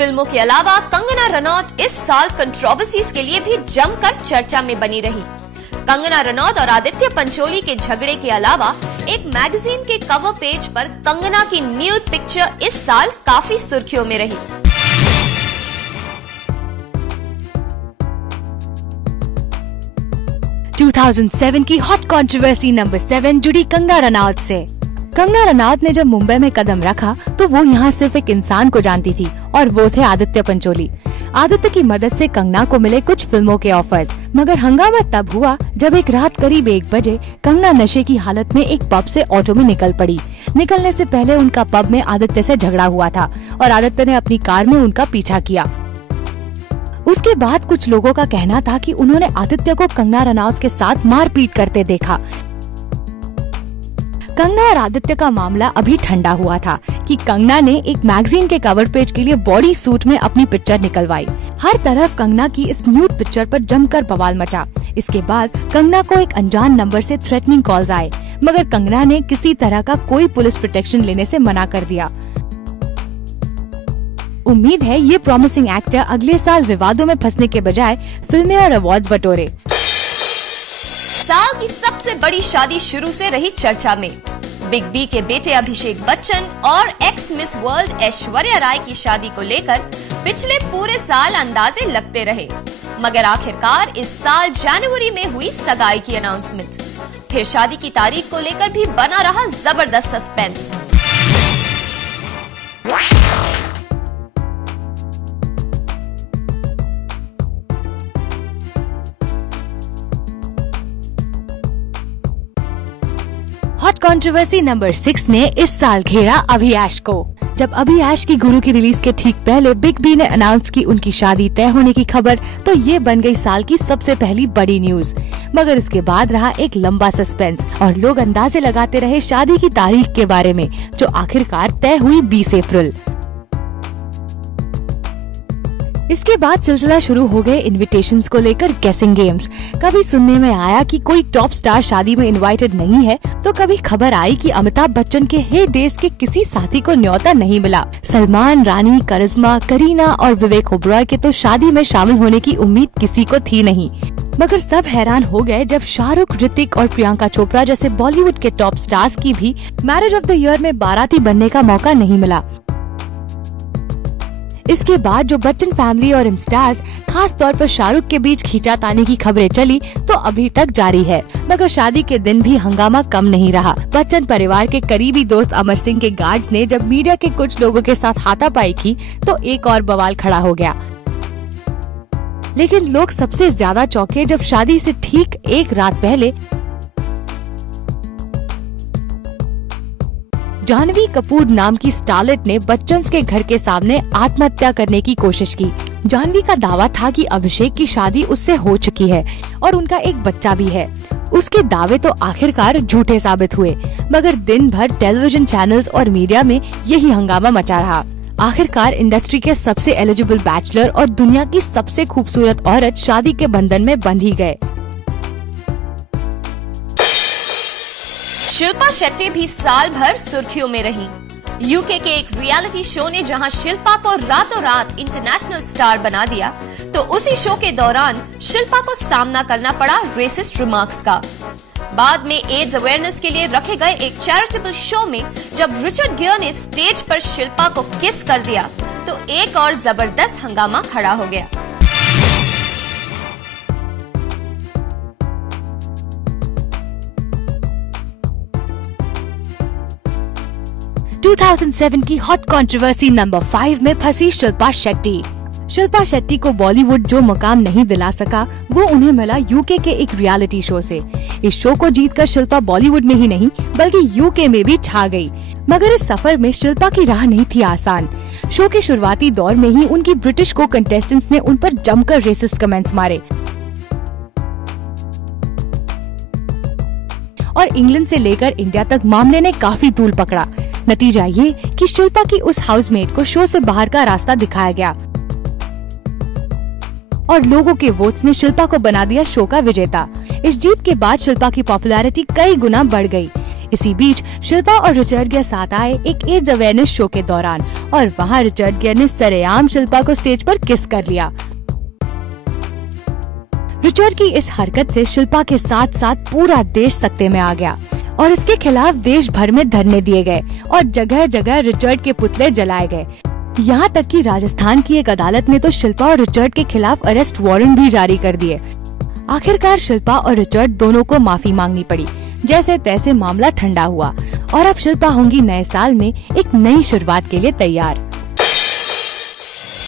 फिल्मों के अलावा कंगना रनौत इस साल कंट्रोवर्सीज के लिए भी जमकर चर्चा में बनी रही। कंगना रनौत और आदित्य पंचोली के झगड़े के अलावा एक मैगजीन के कवर पेज पर कंगना की न्यूड पिक्चर इस साल काफी सुर्खियों में रही। टू 2007 की हॉट कंट्रोवर्सी नंबर 7 जुड़ी कंगना रनौत से। कंगना रनौत ने जब मुंबई में कदम रखा तो वो यहाँ सिर्फ एक इंसान को जानती थी और वो थे आदित्य पंचोली। आदित्य की मदद से कंगना को मिले कुछ फिल्मों के ऑफर्स, मगर हंगामा तब हुआ जब एक रात करीब 1 बजे कंगना नशे की हालत में एक पब से ऑटो में निकल पड़ी। निकलने से पहले उनका पब में आदित्य से झगड़ा हुआ था और आदित्य ने अपनी कार में उनका पीछा किया। उसके बाद कुछ लोगों का कहना था कि उन्होंने आदित्य को कंगना रनौत के साथ मारपीट करते देखा। कंगना और आदित्य का मामला अभी ठंडा हुआ था कि कंगना ने एक मैगजीन के कवर पेज के लिए बॉडी सूट में अपनी पिक्चर निकलवाई। हर तरफ कंगना की इस न्यूड पिक्चर पर जमकर बवाल मचा। इसके बाद कंगना को एक अनजान नंबर से थ्रेटनिंग कॉल्स आए, मगर कंगना ने किसी तरह का कोई पुलिस प्रोटेक्शन लेने से मना कर दिया। उम्मीद है ये प्रॉमिसिंग एक्टर अगले साल विवादों में फंसने के बजाय फिल्में और अवार्ड्स बटोरे। साल की सबसे बड़ी शादी शुरू से रही चर्चा में। बिग बी के बेटे अभिषेक बच्चन और x miss world Aishwarya Rai की शादी को लेकर पिछले पूरे साल अंदाजे लगते रहे, मगर आखिरकार इस साल जनवरी में हुई सगाई की अनाउंसमेंट। फिर शादी की तारीख को लेकर भी बना रहा जबरदस्त सस्पेंस। हॉट कंट्रोवर्सी नंबर 6 ने इस साल घेरा अभियाश को। जब अभियाश की गुरु की रिलीज के ठीक पहले बिग बी ने अनाउंस की उनकी शादी तय होने की खबर, तो ये बन गई साल की सबसे पहली बड़ी न्यूज। मगर इसके बाद रहा एक लंबा सस्पेंस और लोग अंदाजे लगाते रहे शादी की तारीख के बारे में, जो आखिरकार तय हुई 20 अप्रैल। इसके बाद सिलसिला शुरू हो गए इनविटेशंस को लेकर गेसिंग गेम्स। कभी सुनने में आया कि कोई टॉप स्टार शादी में इनवाइटेड नहीं है, तो कभी खबर आई कि अमिताभ बच्चन के हे डेज के किसी साथी को न्योता नहीं मिला। सलमान, रानी, करिश्मा, करीना और विवेक ओबरॉय के तो शादी में शामिल होने की उम्मीद किसी को थी नहीं। मगर सब हैरान हो गए जब शाहरुख, ऋतिक और प्रियंका चोपड़ा जैसे बॉलीवुड के टॉप स्टार्स की भी मैरिज ऑफ द ईयर में बाराती बनने का मौका नहीं मिला। इसके बाद जो बच्चन फैमिली और स्टार्स, खास तौर पर शाहरुख के बीच खींचातानी की खबरें चली तो अभी तक जारी है। मगर शादी के दिन भी हंगामा कम नहीं रहा। बच्चन परिवार के करीबी दोस्त अमर सिंह के गार्ड्स ने जब मीडिया के कुछ लोगों के साथ हाथापाई की तो एक और बवाल खड़ा हो गया। लेकिन लोग सबसे ज्यादा चौंके जब शादी से ठीक एक रात पहले जानवी कपूर नाम की स्टारलेट ने बच्चन के घर के सामने आत्महत्या करने की कोशिश की। जानवी का दावा था कि अभिषेक की शादी उससे हो चुकी है और उनका एक बच्चा भी है। उसके दावे तो आखिरकार झूठे साबित हुए, मगर दिन भर टेलीविजन चैनल्स और मीडिया में यही हंगामा मचा रहा। आखिरकार इंडस्ट्री के सबसे एलिजिबल बैचलर और दुनिया की सबसे खूबसूरत औरत शादी के बंधन में बंध ही गए। शिल्पा शेट्टी भी साल भर सुर्खियों में रही। यूके के एक रियलिटी शो ने जहां शिल्पा को रातों रात इंटरनेशनल स्टार बना दिया, तो उसी शो के दौरान शिल्पा को सामना करना पड़ा रेसिस्ट रिमार्क्स का। बाद में एड्स अवेयरनेस के लिए रखे गए एक चैरिटेबल शो में जब रिचर्ड गियर ने स्टेज पर शिल्पा को किस कर दिया, तो एक और जबरदस्त हंगामा खड़ा हो गया। टू 2007 की हॉट कंट्रोवर्सी नंबर 5 में फंसी शिल्पा शेट्टी। शिल्पा शेट्टी को बॉलीवुड जो मुकाम नहीं दिला सका, वो उन्हें मिला यूके के एक रियलिटी शो से। इस शो को जीतकर शिल्पा बॉलीवुड में ही नहीं बल्कि यूके में भी छा गई। मगर इस सफर में शिल्पा की राह नहीं थी आसान। शो के शुरुआती दौर में ही उनकी ब्रिटिश को कंटेस्टेंट्स ने उन पर जमकर रेसिस्ट कमेंट्स मारे और इंग्लैंड से लेकर इंडिया तक मामले ने काफी तूल पकड़ा। नतीजा ये कि शिल्पा की उस हाउसमेट को शो से बाहर का रास्ता दिखाया गया और लोगों के वोट्स ने शिल्पा को बना दिया शो का विजेता। इस जीत के बाद शिल्पा की पॉपुलैरिटी कई गुना बढ़ गई। इसी बीच शिल्पा और रिचर्ड गियर साथ आए एक एड्स अवेयरनेस शो के दौरान और वहाँ रिचर्ड गियर ने सरेआम शिल्पा को स्टेज पर किस कर लिया। रिचर्ड की इस हरकत से शिल्पा के साथ साथ पूरा देश सकते में आ गया और इसके खिलाफ देश भर में धरने दिए गए और जगह जगह रिचर्ड के पुतले जलाए गए। यहाँ तक कि राजस्थान की एक अदालत ने तो शिल्पा और रिचर्ड के खिलाफ अरेस्ट वारंट भी जारी कर दिए। आखिरकार शिल्पा और रिचर्ड दोनों को माफी मांगनी पड़ी। जैसे तैसे मामला ठंडा हुआ और अब शिल्पा होंगी नए साल में एक नई शुरुआत के लिए तैयार।